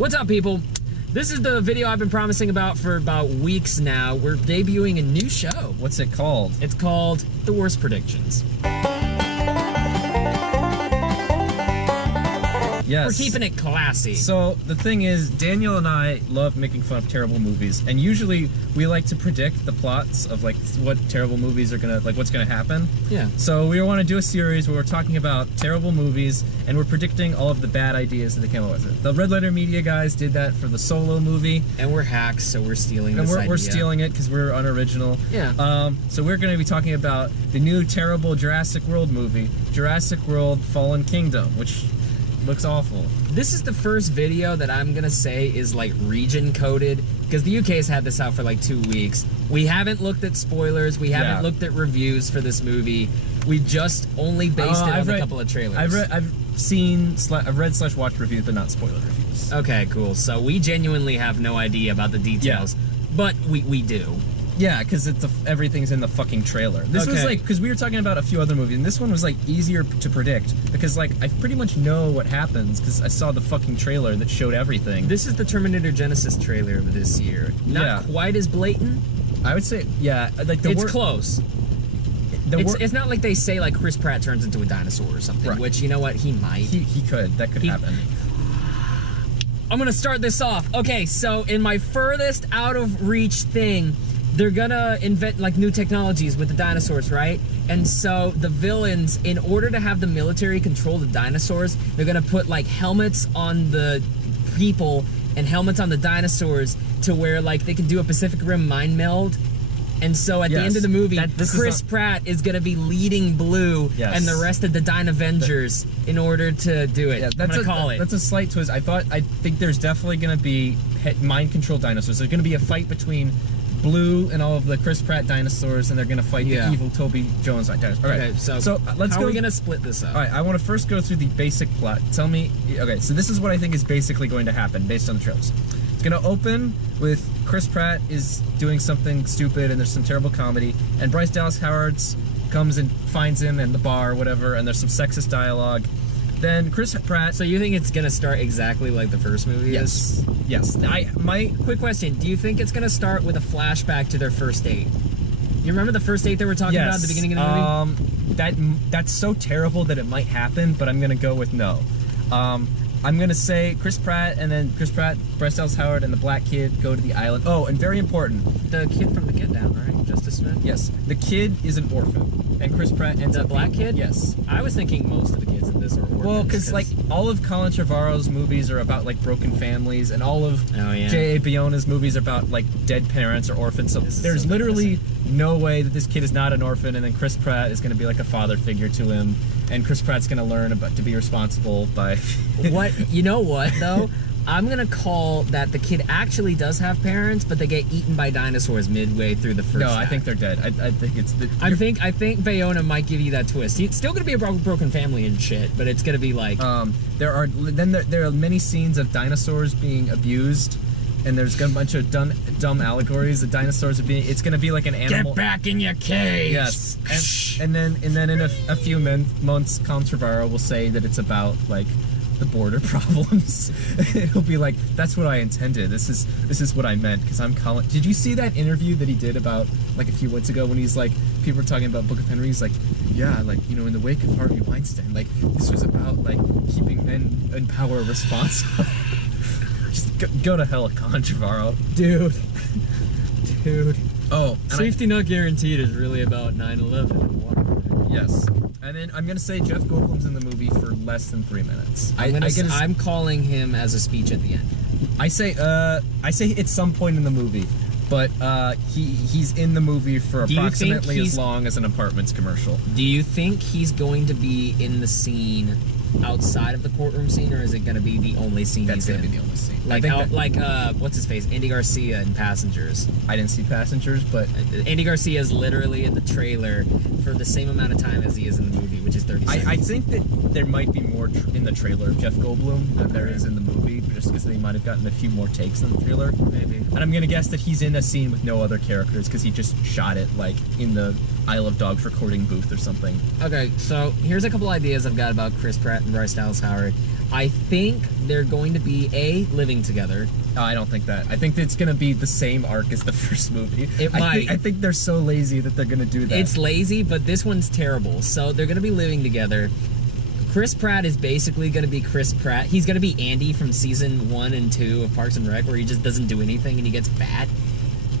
What's up, people? This is the video I've been promising about for about weeks now. We're debuting a new show. What's it called? It's called The Worst Predictions. Yes. We're keeping it classy. So the thing is, Daniel and I love making fun of terrible movies, and usually we like to predict the plots of like what terrible movies are gonna, like what's gonna happen. Yeah. So we want to do a series where we're talking about terrible movies and we're predicting all of the bad ideas that they came up with. The Red Letter Media guys did that for the Solo movie. And we're hacks, so we're stealing this idea. We're stealing it because we're unoriginal. Yeah. So we're going to be talking about the new terrible Jurassic World movie, Jurassic World Fallen Kingdom, which looks awful. This is the first video that I'm gonna say is like region coded, because the UK's had this out for like 2 weeks. We haven't looked at spoilers, we haven't looked at reviews for this movie. We just only based it on a couple of trailers. I've read / watched reviews, but not spoiler reviews. Okay, cool. So we genuinely have no idea about the details, but we do. Yeah, because everything's in the fucking trailer. This was like, because we were talking about a few other movies, and this one was like easier to predict because like I pretty much know what happens because I saw the fucking trailer that showed everything. This is the Terminator Genesis trailer of this year. Not quite as blatant. I would say, yeah, like it's close. It's not like they say like Chris Pratt turns into a dinosaur or something, which you know what, he might. He could. That could happen. I'm gonna start this off. Okay, so in my furthest out of reach thing, they're gonna invent like new technologies with the dinosaurs, right? And so the villains, in order to have the military control the dinosaurs, they're gonna put like helmets on the people and helmets on the dinosaurs to where like they can do a Pacific Rim mind meld. And so at the end of the movie, Chris Pratt is gonna be leading Blue and the rest of the Dino-Vengers in order to do it. Yeah, I'm gonna call it. That's a slight twist. I think there's definitely gonna be mind control dinosaurs. There's gonna be a fight between Blue and all of the Chris Pratt dinosaurs, and they're gonna fight the evil Toby Jones dinosaurs. All right, okay, so let's how are we gonna split this up? All right, I want to first go through the basic plot. Tell me, okay, so this is what I think is basically going to happen based on the trailers. It's gonna open with Chris Pratt is doing something stupid, and there's some terrible comedy, and Bryce Dallas Howard comes and finds him in the bar or whatever, and there's some sexist dialogue. Then Chris Pratt. So you think it's gonna start exactly like the first movie? Yes. Yes. Quick question: do you think it's gonna start with a flashback to their first date? You remember the first date they were talking about at the beginning of the movie? That's so terrible that it might happen, but I'm gonna go with no. I'm gonna say Chris Pratt, and then Chris Pratt, Bryce Dallas Howard, and the black kid go to the island. Oh, and very important, the kid from the Get Down, right? Justice Smith. Yes, the kid is an orphan, and Chris Pratt ends up black kid. Yes, I was thinking most of the kids in this are orphans. Well, because like all of Colin Trevorrow's movies are about like broken families, and all of J.A. Biona's movies are about like dead parents or orphans. So there's literally no way that this kid is not an orphan, and then Chris Pratt is going to be like a father figure to him. And Chris Pratt's gonna learn to be responsible by what you know what though? I'm gonna call that the kid actually does have parents, but they get eaten by dinosaurs midway through the first. No, I think they're dead. I think it's. I think Bayona might give you that twist. It's still gonna be a broken family and shit, but it's gonna be like. There are many scenes of dinosaurs being abused. And there's gonna be a bunch of dumb allegories. The dinosaurs are being. It's gonna be like an animal. Get back in your cage. Yes. And then in a few months, Colin Trevorrow will say that it's about like the border problems. He'll be like, "That's what I intended. This is what I meant." Because I'm Colin. Did you see that interview that he did about like a few months ago when he's like, people were talking about Book of Henry. He's like, yeah, like in the wake of Harvey Weinstein, like this was about like keeping men in power responsible. Just go to hell, Colin Trevorrow. Dude. Oh, Safety Not Guaranteed is really about 9/11. Yes. And then I'm gonna say Jeff Goldblum's in the movie for less than 3 minutes. I'm calling him as a speech at the end. I say at some point in the movie, but he's in the movie for approximately as long as an Apartments commercial. Do you think he's going to be in the scene outside of the courtroom scene, or is it going to be the only scene That's going to be the only scene. Like, what's his face? Andy Garcia in Passengers. I didn't see Passengers, but Andy Garcia is literally in the trailer for the same amount of time as he is in the movie, which is 30 seconds. I think that there might be more in the trailer of Jeff Goldblum than there is in the movie, just because they might have gotten a few more takes in the trailer. Maybe. And I'm going to guess that he's in a scene with no other characters, because he just shot it, like, in the Isle of Dogs recording booth or something. Okay, so here's a couple ideas I've got about Chris Pratt and Bryce Dallas Howard. I think they're going to be living together. I don't think that. I think it's going to be the same arc as the first movie. It might. I think they're so lazy that they're going to do that. It's lazy, but this one's terrible. So they're going to be living together. Chris Pratt is basically going to be Chris Pratt. He's going to be Andy from season 1 and 2 of Parks and Rec, where he just doesn't do anything and he gets fat.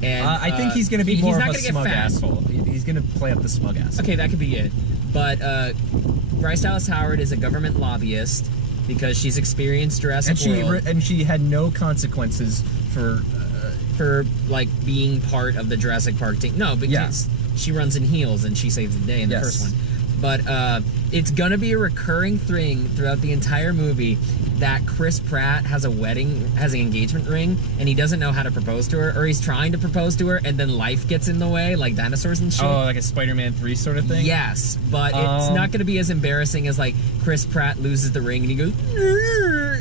And I think he's going to be more of a smug asshole. He's going to play up the smug asshole. Okay, that could be it. But Bryce Dallas Howard is a government lobbyist because she's experienced Jurassic World. And she had no consequences for like being part of the Jurassic Park team. No, because she runs in heels and she saves the day in the first one. But it's gonna be a recurring thing throughout the entire movie that Chris Pratt has an engagement ring, and he doesn't know how to propose to her, or he's trying to propose to her, and then life gets in the way, like dinosaurs and shit. Oh, like a Spider-Man 3 sort of thing? Yes, but it's not gonna be as embarrassing as like Chris Pratt loses the ring and he goes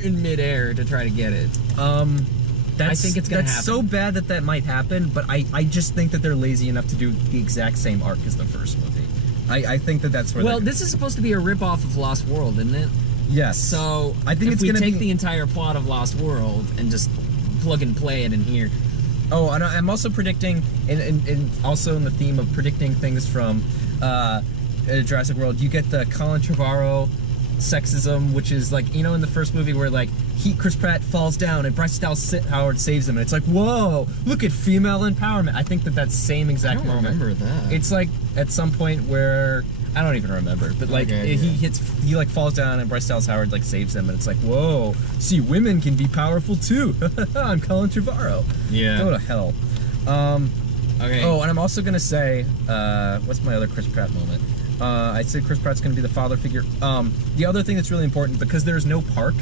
in midair to try to get it. I think it's gonna happen. That's so bad that might happen, but I just think that they're lazy enough to do the exact same arc as the first movie. I think that's where. Well, this is supposed to be a rip-off of Lost World, isn't it? Yes. So I think if we take the entire plot of Lost World and just plug and play it in here. Oh, and I'm also predicting, and also in the theme of predicting things from Jurassic World, you get the Colin Trevorrow sexism, which is like, you know, in the first movie where like Chris Pratt falls down and Bryce Dallas Howard saves him, and it's like, whoa, look at female empowerment. I think that same exact moment. I don't remember that. It's like at some point where I don't even remember, but like he like falls down and Bryce Dallas Howard like saves him, and it's like, whoa, see, women can be powerful too. I'm Colin Trevorrow. Yeah. Go to hell. Okay. Oh, and I'm also gonna say, what's my other Chris Pratt moment? I'd say Chris Pratt's gonna be the father figure. The other thing that's really important, because there's no park,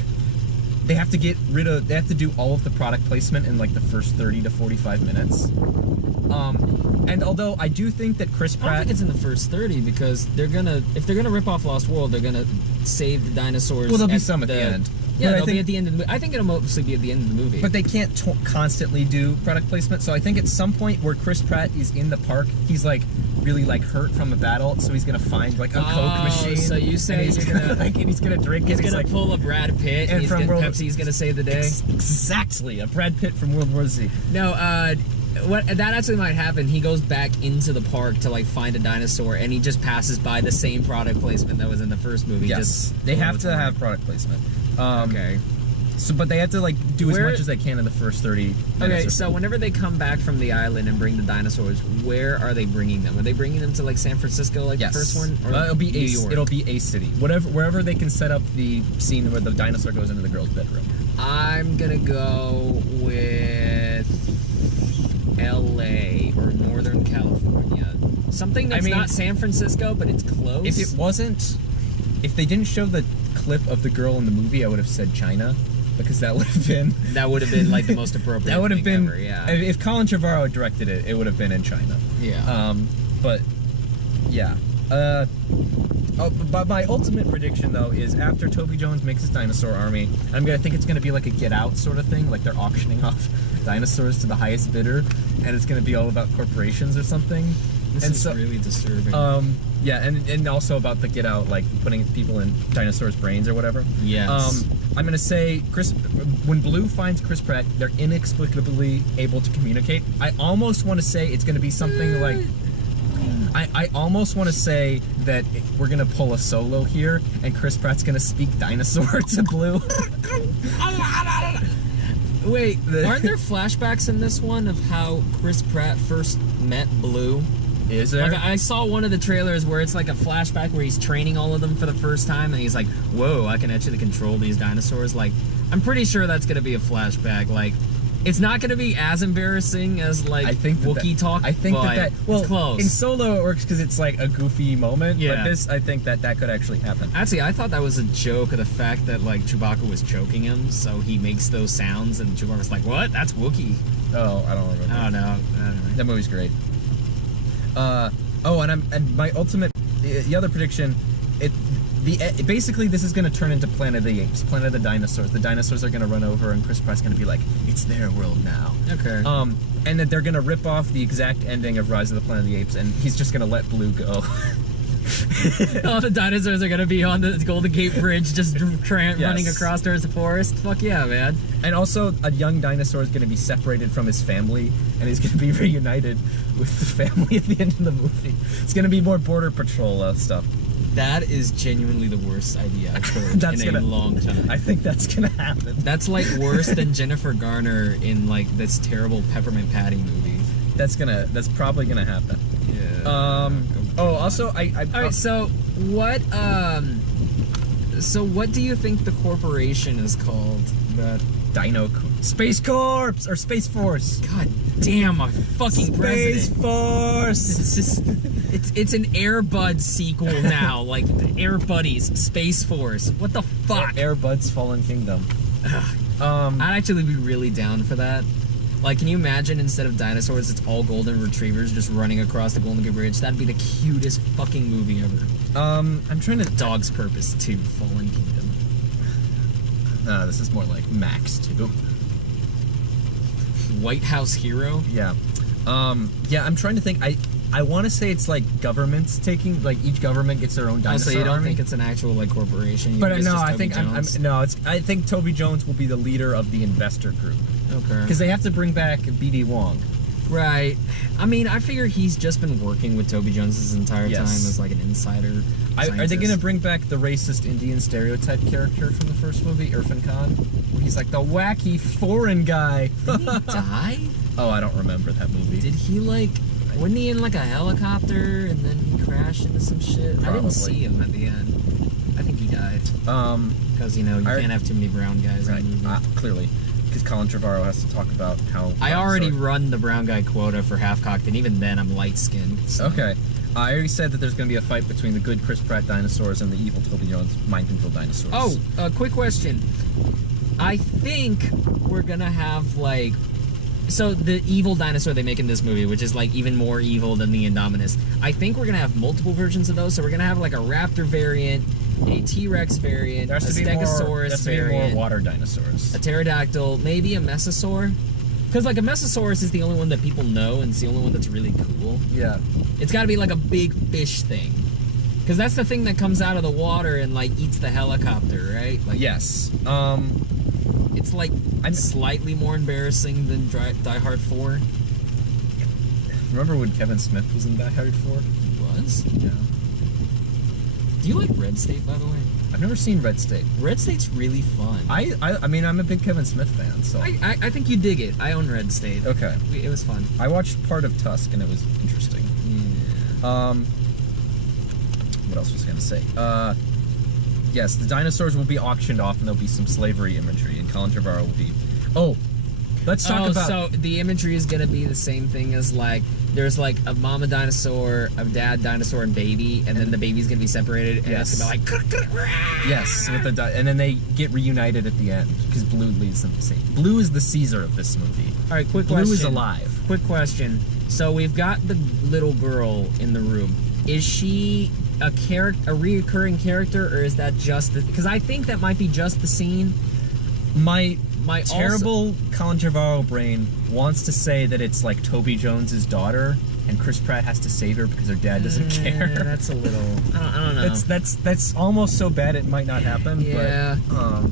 they have to do all of the product placement in like the first 30 to 45 minutes. And although I do think that Chris Pratt... I don't think it's in the first 30, because if they're gonna rip off Lost World, they're gonna save the dinosaurs. Well, there'll be some at the end. Yeah, they'll be at the end of the movie. I think it'll mostly be at the end of the movie. But they can't constantly do product placement, so I think at some point where Chris Pratt is in the park, he's like really like hurt from a battle, so he's gonna find like a Coke machine. So you say he's gonna drink it. He's gonna pull a Brad Pitt, and Pepsi's gonna save the day. Exactly, a Brad Pitt from World War Z. No, that actually might happen. He goes back into the park to like find a dinosaur, and he just passes by the same product placement that was in the first movie. Yes, they have to have product placement. Okay. So, but they have to like do as much as they can in the first 30 minutes. Okay, so whenever they come back from the island and bring the dinosaurs, where are they bringing them? Are they bringing them to like San Francisco, like the first one? Or it'll be New York? It'll be a city, wherever they can set up the scene where the dinosaur goes into the girl's bedroom. I'm gonna go with LA or Northern California. Something that's not San Francisco, but it's close. If they didn't show the clip of the girl in the movie, I would have said China, because that would have been like the most appropriate. That would have been ever, yeah. If Colin Trevorrow had directed it, it would have been in China. Yeah. But yeah. But my ultimate prediction though is after Toby Jones makes his dinosaur army, I think it's gonna be like a Get Out sort of thing, like they're auctioning off dinosaurs to the highest bidder, and it's gonna be all about corporations or something. This is really disturbing. Yeah, and also about the Get Out, like putting people in dinosaurs' brains or whatever. Yes. I'm gonna say when Blue finds Chris Pratt, they're inexplicably able to communicate. I almost want to say it's gonna be something like. I almost want to say that we're gonna pull a Solo here, and Chris Pratt's gonna speak dinosaur to Blue. Wait, aren't there flashbacks in this one of how Chris Pratt first met Blue? Is there? Like, I saw one of the trailers where it's like a flashback where he's training all of them for the first time, and he's like, whoa, I can actually control these dinosaurs. Like, I'm pretty sure that's gonna be a flashback. Like, it's not gonna be as embarrassing as like Wookiee talk. I think that well, it's close. In Solo it works because it's like a goofy moment. Yeah. But this, I think that could actually happen. Actually, I thought that was a joke of the fact that like Chewbacca was choking him, so he makes those sounds, and Chewbacca's like, "What? That's Wookiee." Oh, I don't remember. I don't know. That movie's great. And my ultimate, the other prediction, basically this is going to turn into Planet of the Apes, Planet of the Dinosaurs. The dinosaurs are going to run over, and Chris Pratt's going to be like, it's their world now. Okay. And that they're going to rip off the exact ending of Rise of the Planet of the Apes, and he's just going to let Blue go. All the dinosaurs are gonna be on the Golden Gate Bridge, just running across towards the forest. Fuck yeah, man. And also, a young dinosaur is going to be separated from his family, and he's going to be reunited with the family at the end of the movie. It's going to be more Border Patrol stuff. That is genuinely the worst idea I've heard in a long time. I think that's going to happen. That's like worse than Jennifer Garner in like this terrible Peppermint Patty movie. That's probably gonna happen. Yeah. Also, all right. So what do you think the corporation is called? The Space Corps or Space Force. God damn, a fucking Space president. Force. It's just it's an Air Bud sequel now, like Air Buddies, Space Force. What the fuck? Air Bud's Fallen Kingdom. I'd actually be really down for that. Like, can you imagine instead of dinosaurs, it's all golden retrievers just running across the Golden Gate Bridge? That'd be the cutest fucking movie ever. I'm trying to... Dog's Purpose 2, Fallen Kingdom. This is more like Max 2. White House Hero? Yeah. Yeah, I'm trying to think. I want to say it's like governments taking, like each government gets their own dinosaur so you don't army. think it's an actual like corporation? But no, I think I think Toby Jones will be the leader of the investor group. Okay. Because they have to bring back B.D. Wong. Right. I mean, I figure he's just been working with Toby Jones this entire time as like an insider. Are they going to bring back the racist Indian stereotype character from the first movie, Irfan Khan? Where he's like the wacky foreign guy. Did he die? Oh, I don't remember that movie. Did he like... Wasn't he in like a helicopter and then he crashed into some shit? Probably. I didn't see him at the end. I think he died. Because, you know, you can't have too many brown guys in the movie. Clearly. Because Colin Trevorrow has to talk about how... I already run the brown guy quota for HalfKocked, and even then I'm light-skinned. So. Okay. I already said that there's going to be a fight between the good Chris Pratt dinosaurs and the evil Toby Jones mind-controlled dinosaurs. Oh, quick question. I think we're going to have, like... So, the evil dinosaur they make in this movie, which is, like, even more evil than the Indominus, I think we're going to have multiple versions of those. So, we're going to have, like, a raptor variant, a T-Rex variant, a Stegosaurus variant, more water dinosaurs, a pterodactyl, maybe a mesosaur. Because, like, a mesosaurus is the only one that people know, and it's the only one that's really cool. Yeah. It's got to be, like, a big fish thing. Because that's the thing that comes out of the water and, like, eats the helicopter, right? Like, yes. It's, like, slightly more embarrassing than Die Hard 4. Remember when Kevin Smith was in Die Hard 4? He was? Yeah. Do you like Red State, by the way? I've never seen Red State. Red State's really fun. I mean, I'm a big Kevin Smith fan, so... I think you dig it. I own Red State. Okay. It was fun. I watched part of Tusk, and it was interesting. Yeah. What else was I going to say? Yes, the dinosaurs will be auctioned off, and there'll be some slavery imagery, and Colin Trevorrow will be... Let's talk about... So the imagery is going to be the same thing as, like, there's, like, a mama dinosaur, a dad dinosaur, and baby, and then the baby's going to be separated, and it's going to be like... Yes, and then they get reunited at the end, because Blue leads them to see. Blue is the Caesar of this movie. All right, quick question. Blue is alive. Quick question. So we've got the little girl in the room. Is she a reoccurring character, or is that just the... Because I think that might be just the scene. My terrible Colin Trevorrow brain wants to say that it's like Toby Jones's daughter, and Chris Pratt has to save her because her dad doesn't care. That's a little... I don't know. That's almost so bad it might not happen. Yeah. But,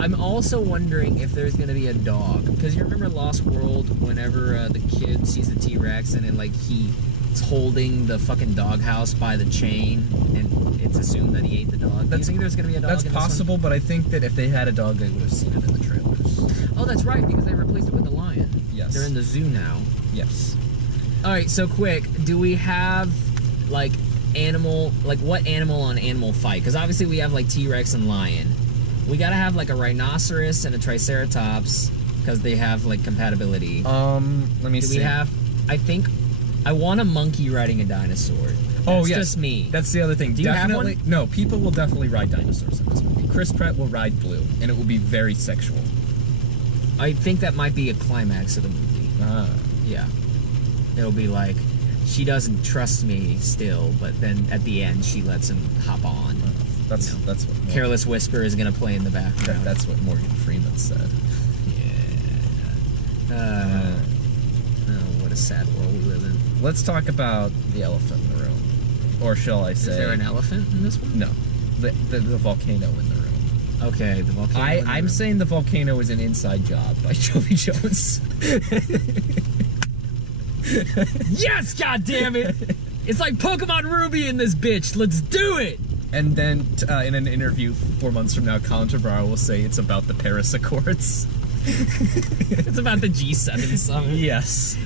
I'm also wondering if there's gonna be a dog, because you remember Lost World, whenever the kid sees the T-Rex and then like he's holding the fucking doghouse by the chain, and it's assumed that he ate the dog. Do you think there's gonna be a dog? That's possible, but I think that if they had a dog, they would have seen it in the trailers. Oh, that's right, because they replaced it with the lion. Yes. They're in the zoo now. Yes. All right, so quick, do we have like animal, like what animal on animal fight? Because obviously we have like T-Rex and lion. We gotta have like a rhinoceros and a triceratops because they have like compatibility. Let me see. Do we have? I want a monkey riding a dinosaur. That's just me. That's the other thing. Do you have one? No, people will definitely ride dinosaurs in this movie. Chris Pratt will ride Blue, and it will be very sexual. I think that might be a climax of the movie. Yeah. It'll be like, she doesn't trust me still, but then at the end she lets him hop on. That's what Careless Whisper is gonna play in the background. That's what Morgan Freeman said. Yeah. Oh, what a sad world we live in. Let's talk about the elephant in the room. or shall I say? Is there an elephant in this one? No, the volcano in the room. Okay, the volcano. I'm saying the volcano is an inside job by Toby Jones. Yes, god damn it! It's like Pokemon Ruby in this bitch. Let's do it. And then in an interview 4 months from now, Colin Trevorrow will say it's about the Paris Accords. It's about the G7 summit. Yes.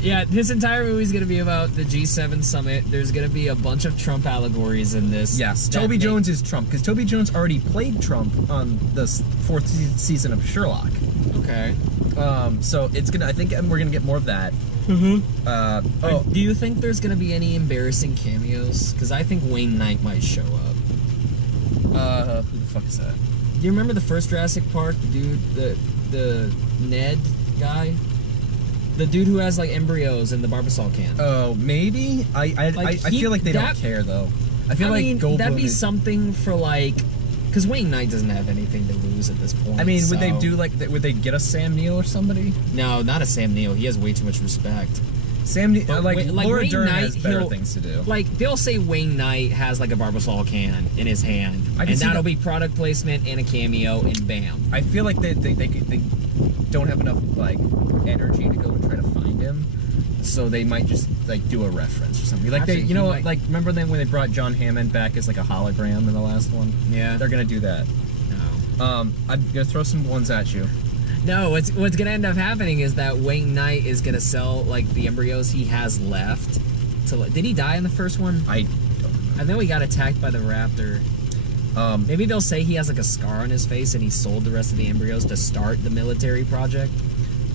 Yeah, this entire movie is going to be about the G7 summit. There's going to be a bunch of Trump allegories in this. Yes, Toby Jones is Trump, because Toby Jones already played Trump on the 4th season of Sherlock. Okay. So it's gonna. I think we're gonna get more of that. Mm-hmm. Do you think there's going to be any embarrassing cameos? Because I think Wayne Knight might show up. Who the fuck is that? Do you remember the first Jurassic Park? The dude, the Ned guy? The dude who has like embryos in the Barbasol can. Oh, maybe. I feel like they don't care though. I mean, Goldblum that'd be something for like, because Wayne Knight doesn't have anything to lose at this point. I mean, would they do like? Would they get a Sam Neill or somebody? No, not a Sam Neill. He has way too much respect. Sam Neill, like Laura Wayne Dern Knight, has better things to do. Like they'll say Wayne Knight has like a Barbasol can in his hand, and that'll be product placement and a cameo, and bam. I feel like they don't have enough like energy to go and try to find him, so they might just like do a reference or something. Like Actually, like remember then when they brought John Hammond back as like a hologram in the last one? Yeah, they're gonna do that. No. I'm gonna throw some ones at you. No, what's gonna end up happening is that Wayne Knight is gonna sell like the embryos he has left. Did he die in the first one? I don't know. I think he got attacked by the raptor. Maybe they'll say he has like a scar on his face and he sold the rest of the embryos to start the military project.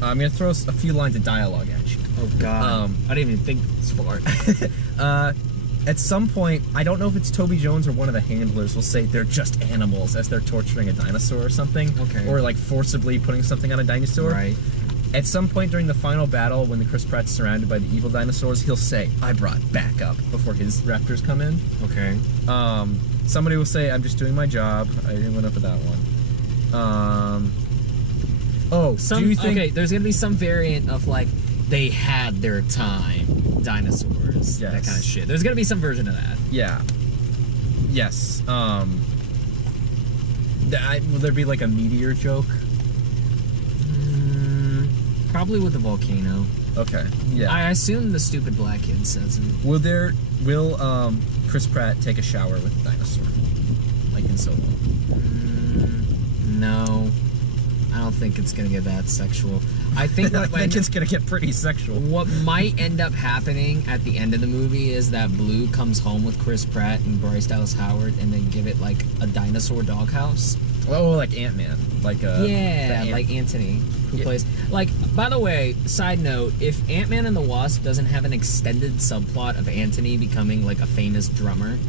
I'm gonna throw a few lines of dialogue at you. Oh god. I didn't even think this far. At some point, I don't know if it's Toby Jones or one of the handlers will say they're just animals as they're torturing a dinosaur or something. Okay. Or like forcibly putting something on a dinosaur. Right. At some point during the final battle, when the Chris Pratt's surrounded by the evil dinosaurs, he'll say, "I brought backup," before his raptors come in. Okay. Somebody will say, "I'm just doing my job." I didn't went up with that one. Do you think... Okay, there's gonna be some variant of like, they had their time, dinosaurs, Yes. that kind of shit. There's gonna be some version of that. Yeah. Yes. Will there be like a meteor joke? Probably with the volcano. Okay. Yeah. I assume the stupid black kid says it. Will Chris Pratt take a shower with a dinosaur? Like in Solo? No. I don't think it's gonna get that sexual. I think I think it's gonna get pretty sexual. What might end up happening at the end of the movie is that Blue comes home with Chris Pratt and Bryce Dallas Howard, and they give it like a dinosaur doghouse. Oh, like Ant-Man, like like Anthony, who plays. Like, by the way, side note: if Ant-Man and the Wasp doesn't have an extended subplot of Anthony becoming like a famous drummer,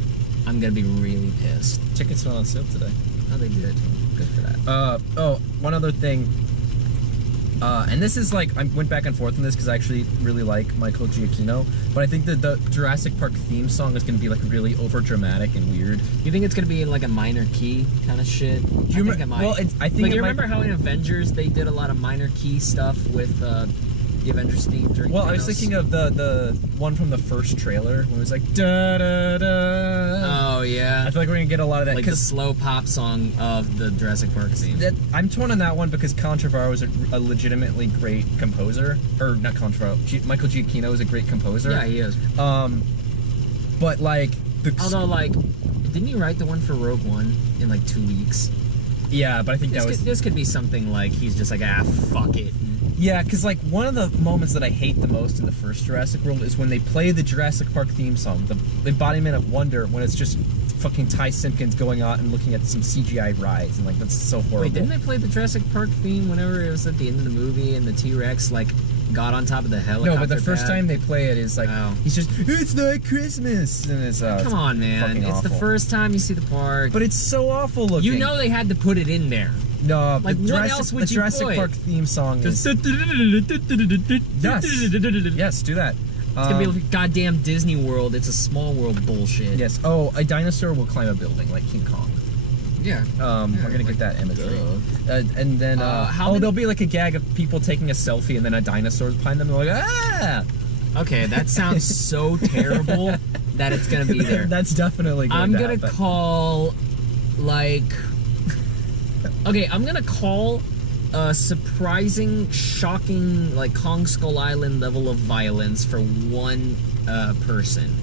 I'm gonna be really pissed. Tickets went on sale today. Oh, they did. Good for that. One other thing. And this is like, I went back and forth on this because I actually really like Michael Giacchino, but I think that the Jurassic Park theme song is going to be like really over dramatic and weird. You think it's going to be in like a minor key kind of shit? Do you remember? Well, I think. Like, you remember how in Avengers they did a lot of minor key stuff with the Avengers theme during? Well, Thanos? I was thinking of the one from the first trailer when it was like da da da. Oh yeah. I feel like we're gonna get a lot of that, like the slow pop song of the Jurassic Park theme. I'm torn on that one because Colin Trevorrow is a legitimately great composer, or not Colin Trevorrow. Michael Giacchino is a great composer. Yeah, he is. But like although like, didn't he write the one for Rogue One in like 2 weeks? Yeah, but I think this could be something like he's just like, fuck it. Yeah, because like one of the moments that I hate the most in the first Jurassic World is when they play the Jurassic Park theme song, the embodiment of wonder, when it's just fucking Ty Simpkins going out and looking at some CGI rides, and like that's so horrible. Wait, didn't they play the Jurassic Park theme whenever it was at the end of the movie and the T-Rex like got on top of the helicopter? No, but the first time they play it is like, he's just, "It's like Christmas," and it's come on, man, it's awful. the first time you see the park. But it's so awful looking. You know they had to put it in there. No, like what else would the Jurassic Park theme song is... Yes, do that. It's gonna be like goddamn Disney World. It's a small world bullshit. Yes. Oh, a dinosaur will climb a building like King Kong. Yeah. We're gonna get that imagery. And then, there'll be like a gag of people taking a selfie and then a dinosaur behind them. They're like, ah! Okay, that sounds so terrible that it's gonna be there. That's definitely going I'm to gonna happen. call, like... Okay, I'm gonna call a surprising, shocking, like, Kong Skull Island level of violence for one person.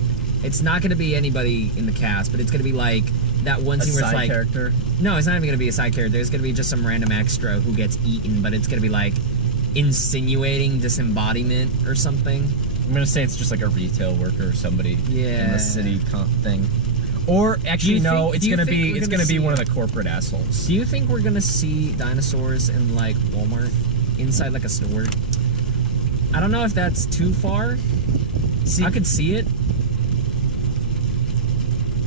It's not gonna be anybody in the cast, but it's gonna be, like, that one A scene where it's side like... character. No, it's not even gonna be a side character. It's gonna be just some random extra who gets eaten, but it's gonna be, like, insinuating disembodiment or something. I'm gonna say it's just like a retail worker or somebody in Yeah. the city thing. Or actually, no, do it's you gonna think be we're it's gonna gonna be see- one of the corporate assholes. Do you think we're gonna see dinosaurs in, like, Walmart? Inside, like, a store? I don't know if that's too far. See, I could see it.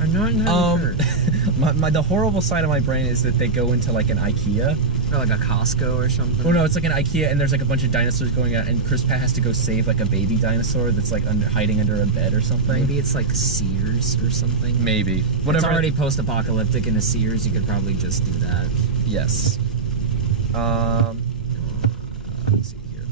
I'm not entirely sure. the horrible side of my brain is that they go into like an IKEA. Or like a Costco or something. Oh no, it's like an IKEA, and there's like a bunch of dinosaurs going out, and Chris Pratt has to go save like a baby dinosaur that's like hiding under a bed or something. Maybe it's like Sears or something. Maybe. It's Whatever. already post-apocalyptic in a Sears. You could probably just do that. Yes. Let's see here.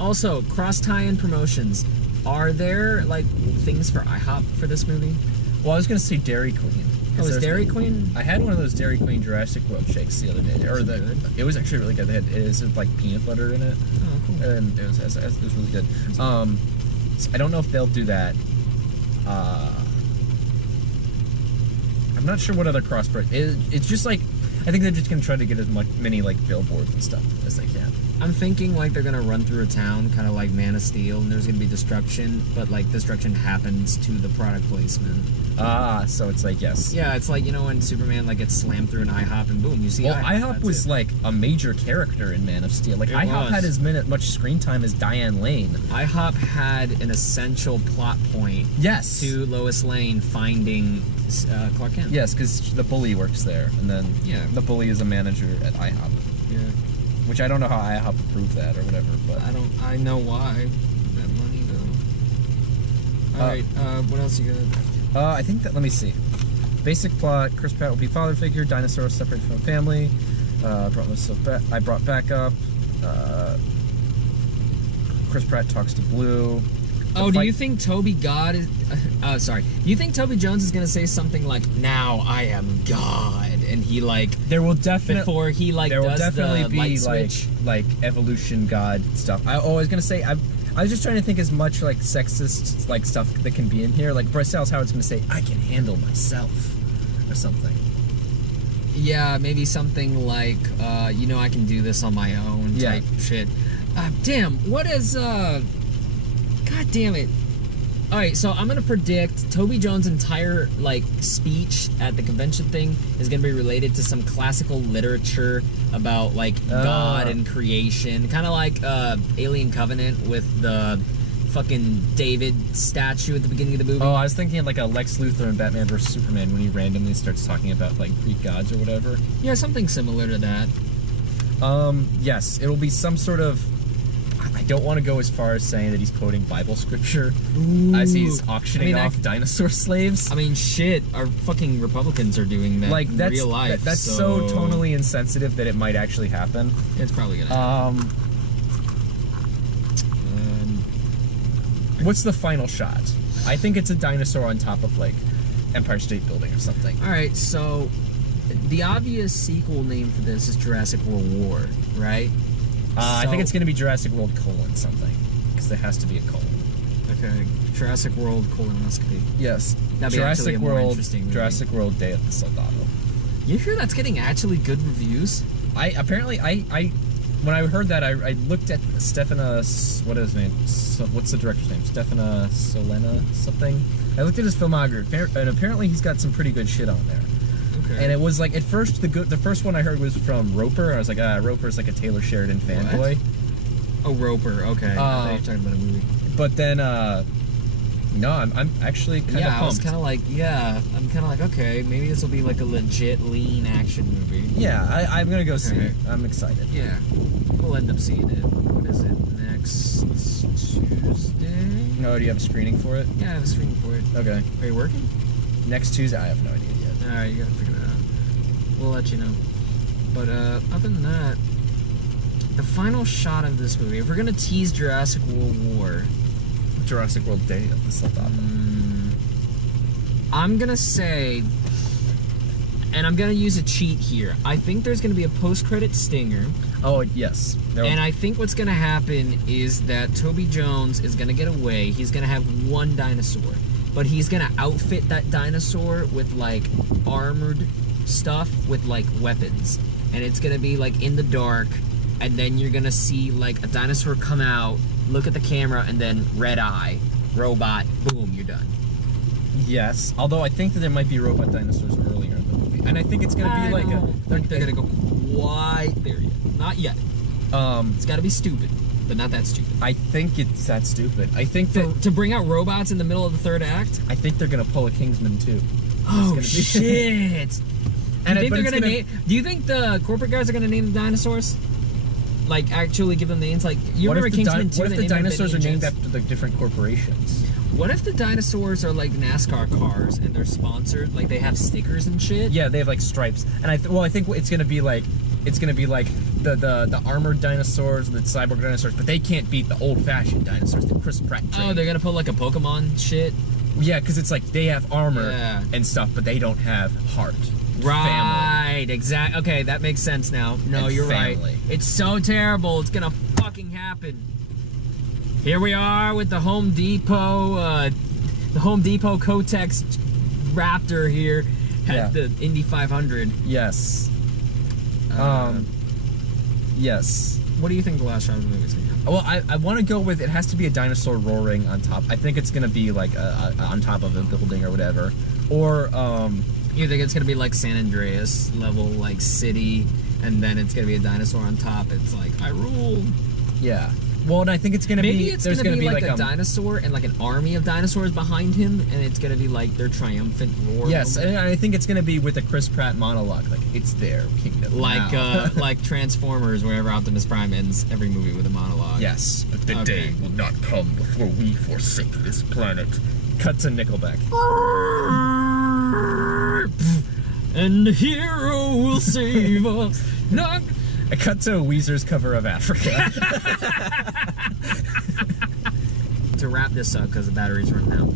Also, cross tie-in promotions. Are there like things for IHOP for this movie? Well, I was gonna say Dairy Queen. Oh, is Dairy Queen? I had one of those Dairy Queen Jurassic World shakes the other day. Good. It was actually really good. It is like peanut butter in it, Oh, cool. and it was really good. So I don't know if they'll do that. I'm not sure what other cross. It's just like I think they're just gonna try to get as many like billboards and stuff as they can. I'm thinking like they're gonna run through a town, kind of like Man of Steel, and there's gonna be destruction, but like destruction happens to the product placement. So it's like yes. Yeah, it's like, you know, when Superman like gets slammed through an IHOP and boom, you see Well, IHOP. IHOP That's was it. like a major character in Man of Steel. Like It IHOP was. had as much screen time as Diane Lane. IHOP had an essential plot point Yes. to Lois Lane finding Clark Kent. Yes, because the bully works there, and then Yeah. the bully is a manager at IHOP. Yeah. Which I don't know how IHOP approved that or whatever, but I know why. That money though. Alright, what else you got? I think that, let me see. Basic plot: Chris Pratt will be father figure. Dinosaurs separated from family. I brought back up. Chris Pratt talks to Blue. Oh, do you think Toby God is... sorry. Do you think Toby Jones is going to say something like, now I am God, and he, like... There will definitely... Before he, like, There will does definitely the be, light like, switch? like, evolution god stuff. I was going to say... I was just trying to think as much, like, sexist, like, stuff that can be in here. Like, Bryce Dallas Howard's going to say, I can handle myself, or something. Yeah, maybe something like, you know, I can do this on my own type shit. Damn, what is, God damn it. Alright, so I'm gonna predict Toby Jones' entire, like, speech at the convention thing is gonna be related to some classical literature about, like, God and creation. Kind of like, Alien Covenant with the fucking David statue at the beginning of the movie. Oh, I was thinking like a Lex Luthor in Batman vs Superman when he randomly starts talking about like Greek gods or whatever. Yeah, something similar to that. Yes, it'll be some sort of. I don't want to go as far as saying that he's quoting Bible scripture as he's auctioning off dinosaur slaves. I mean, shit, our fucking Republicans are doing that Like in that's real life. that's so tonally insensitive that it might actually happen. It's probably gonna happen. What's the final shot? I think it's a dinosaur on top of like Empire State Building or something. Alright, so the obvious sequel name for this is Jurassic World War, right? I think it's going to be Jurassic World : something, because there has to be a colon. Okay, Jurassic World colonoscopy. Yes. That'd be actually a more interesting movie. Jurassic World: Day of the Soldado. You sure that's getting actually good reviews? I when I heard that, I looked at Stefana, what is his name? What's the director's name? Stefana Solena something. I looked at his filmography, and apparently he's got some pretty good shit on there. Okay. And it was like at first the first one I heard was from Roper. I was like, Roper's like a Taylor Sheridan fanboy. Oh, Roper. Okay. I thought you were talking about a movie. But then, no, I'm actually kind of pumped. I was kind of like, I'm kind of like, okay, maybe this will be like a legit lean action movie. Yeah, I'm gonna go see it. I'm excited. Yeah, we'll end up seeing it. What is it? Next Tuesday? No, do you have a screening for it? Yeah, I have a screening for it. Okay. Are you working? Next Tuesday, I have no idea yet. Alright, you gotta figure it out. We'll let you know. But other than that, the final shot of this movie, if we're gonna tease Jurassic World War, Jurassic World: Day of the Soldado. I'm gonna say, and I'm gonna use a cheat here. I think there's gonna be a post-credit stinger. Oh, yes. And I think what's gonna happen is that Toby Jones is gonna get away. He's gonna have one dinosaur, but he's gonna outfit that dinosaur with like armored stuff with like weapons, and it's gonna be like in the dark, and then you're gonna see like a dinosaur come out, look at the camera, and then red eye, robot, boom, you're done. Yes, although I think that there might be robot dinosaurs earlier in the movie, and I think it's gonna be like they're gonna go quite there yet. Not yet. It's gotta be stupid, but not that stupid. I think it's that stupid. I think that to bring out robots in the middle of the third act. I think they're gonna pull a Kingsman too. Oh shit! And do you think the corporate guys are gonna name the dinosaurs? Like actually give them names? Like you remember Kingsman 2? What if the dinosaurs are named after the different corporations? What if the dinosaurs are like NASCAR cars and they're sponsored? Like they have stickers and shit? Yeah, they have like stripes. And I think it's gonna be like the armored dinosaurs, the cyborg dinosaurs, but they can't beat the old-fashioned dinosaurs, the Chris Pratt trained. Oh, they're gonna put like a Pokemon shit? Yeah, because it's like they have armor and stuff, but they don't have heart. Right, exactly. Okay, that makes sense now. No, and you're family. right. It's so terrible. It's gonna fucking happen. Here we are with the Home Depot Kotex Raptor here at the Indy 500. Yes. Yes. What do you think the last shot of the movie is gonna be? Well, I want to go with, it has to be a dinosaur roaring on top. I think it's gonna be like on top of a building or whatever. Or you think it's gonna be like San Andreas level, like city, and then it's gonna be a dinosaur on top? It's like, I rule. Yeah. Well, and I think it's gonna be there's gonna be like a dinosaur and like an army of dinosaurs behind him, and it's gonna be like their triumphant roar. Yes, and I think it's gonna be with a Chris Pratt monologue, like it's their kingdom. Like like Transformers, wherever Optimus Prime ends every movie with a monologue. Yes, but the day will not come before we forsake this planet. Cut to Nickelback. And the hero will save us. Not. I cut to Weezer's cover of Africa. To wrap this up, because the battery's running out,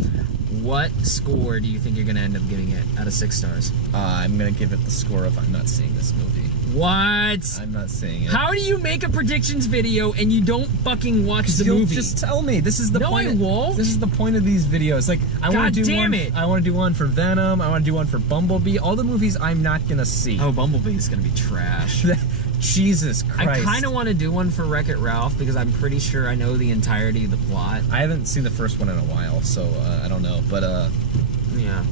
what score do you think you're going to end up giving it out of 6 stars? I'm going to give it the score of I'm not seeing this movie. What? I'm not seeing it. How do you make a predictions video and you don't fucking watch the movie? Just tell me. This is the point. No, I won't. This is the point of these videos. Like, I want to do one. I want to do one for Venom. I want to do one for Bumblebee. All the movies I'm not going to see. Oh, Bumblebee is going to be trash. Jesus Christ. I kind of want to do one for Wreck-It Ralph because I'm pretty sure I know the entirety of the plot. I haven't seen the first one in a while, so I don't know. But, yeah.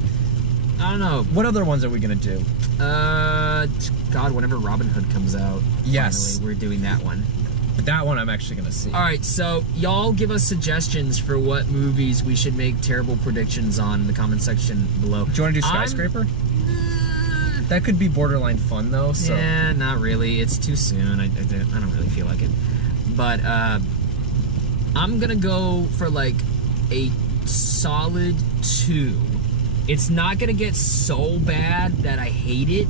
I don't know. What other ones are we going to do? God, whenever Robin Hood comes out. Yes. Finally, we're doing that one. But that one I'm actually going to see. Alright, so y'all give us suggestions for what movies we should make terrible predictions on in the comment section below. Do you want to do Skyscraper? That could be borderline fun, though. So. Yeah, not really. It's too soon. I don't really feel like it. But I'm gonna go for like a solid 2. It's not gonna get so bad that I hate it.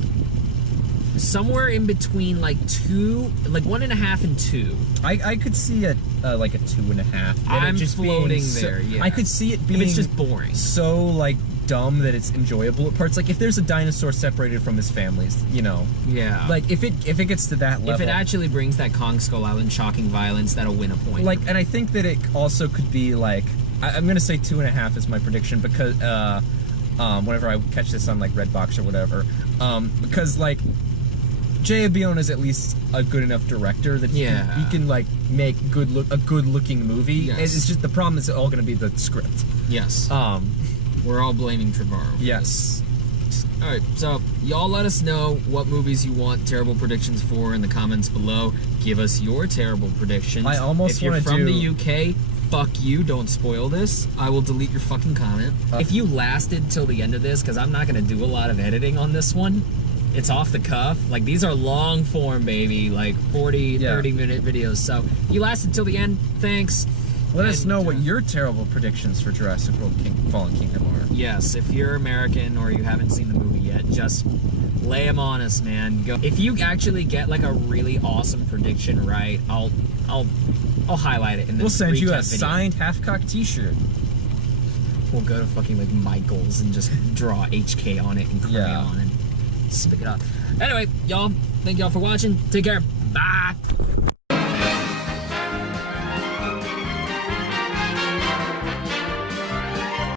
Somewhere in between like 2, like 1.5 and 2. I could see a like a 2.5. I'm just floating there. Yeah. I could see it being. If it's just boring. So like dumb that it's enjoyable at parts. Like if there's a dinosaur separated from his family, you know. Yeah. Like if it gets to that level. If it actually brings that Kong Skull Island shocking violence, that'll win a point. Like, and I think that it also could be like, I'm gonna say 2.5 is my prediction because whenever I catch this on like Redbox or whatever, because like Jay Abiona is at least a good enough director that he can like make a good looking movie. Yes. It's just the problem is all gonna be the script. Yes. We're all blaming Trevorrow. Yes. Alright, so y'all let us know what movies you want terrible predictions for in the comments below. Give us your terrible predictions. I almost want to do... If you're from the UK, fuck you, don't spoil this. I will delete your fucking comment. If you lasted till the end of this, because I'm not going to do a lot of editing on this one, it's off the cuff. Like, these are long form, baby, like 40, 30-minute videos. So, if you lasted till the end, thanks. Let us know what your terrible predictions for Jurassic World Fallen Kingdom are. Yes, if you're American or you haven't seen the movie yet, just lay them on us, man. Go. If you actually get like a really awesome prediction right, I'll highlight it in the We'll send you a video. signed HalfKocked t-shirt. We'll go to fucking like Michael's and just draw HK on it and crayon and stick it up. Anyway, y'all, thank y'all for watching. Take care. Bye.